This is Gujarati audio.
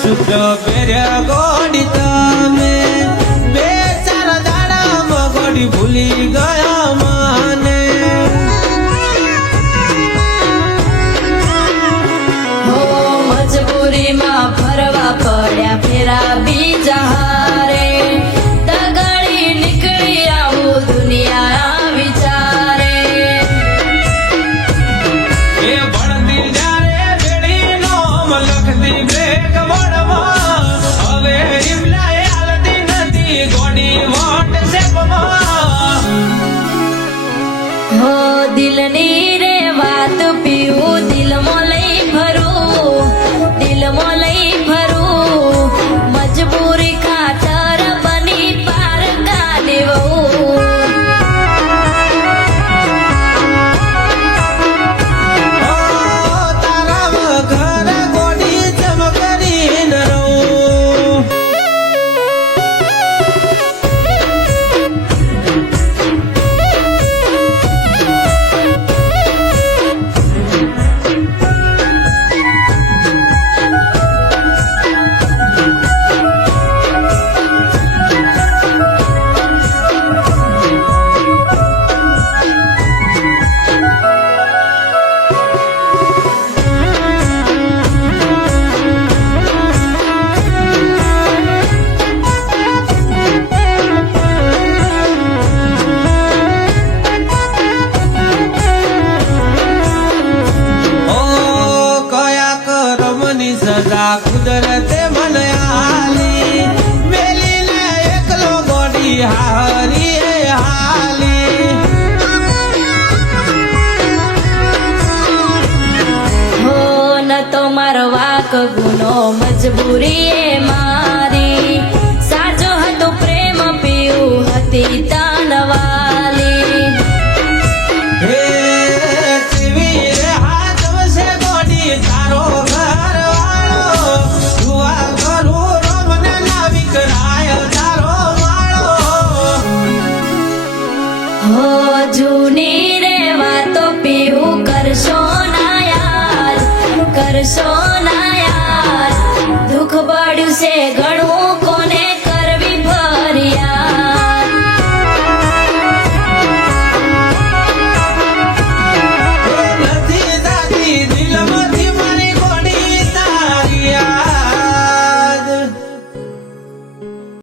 શુક્ર પહેર્યા ગોડી તમે બે ચાર દાડામાં ગોડી ભૂલી ગયા મને હો મજબૂરીમાં ફરવા પડ્યા ફેરા બીજા હારે તગડી નીકળી આવું દુનિયા વિચારે એ ભણતી જ્યારે બેડી નો લખતી બ્રેક હવે રિપ્લાય આલતી નથી ગોડી વોટ્સએપમાં હો દિલની રે વાત પીવું દિલમાં લઈ ફરું મજબૂરી ખાતર બની પાર ગાડી તારા વગર ગોડી ચમકરી ન રહું સદા કુદરતે મને હાલી મેલીને એકલો ગોડી હારી હાલી હો ન તો મારો વાક ગુનો મજબૂરી એ મારી સાચો હતો પ્રેમ પીવું હતી તાનવાલી હે કરશો ના યાર દુઃખ પડ્યું છે ઘણું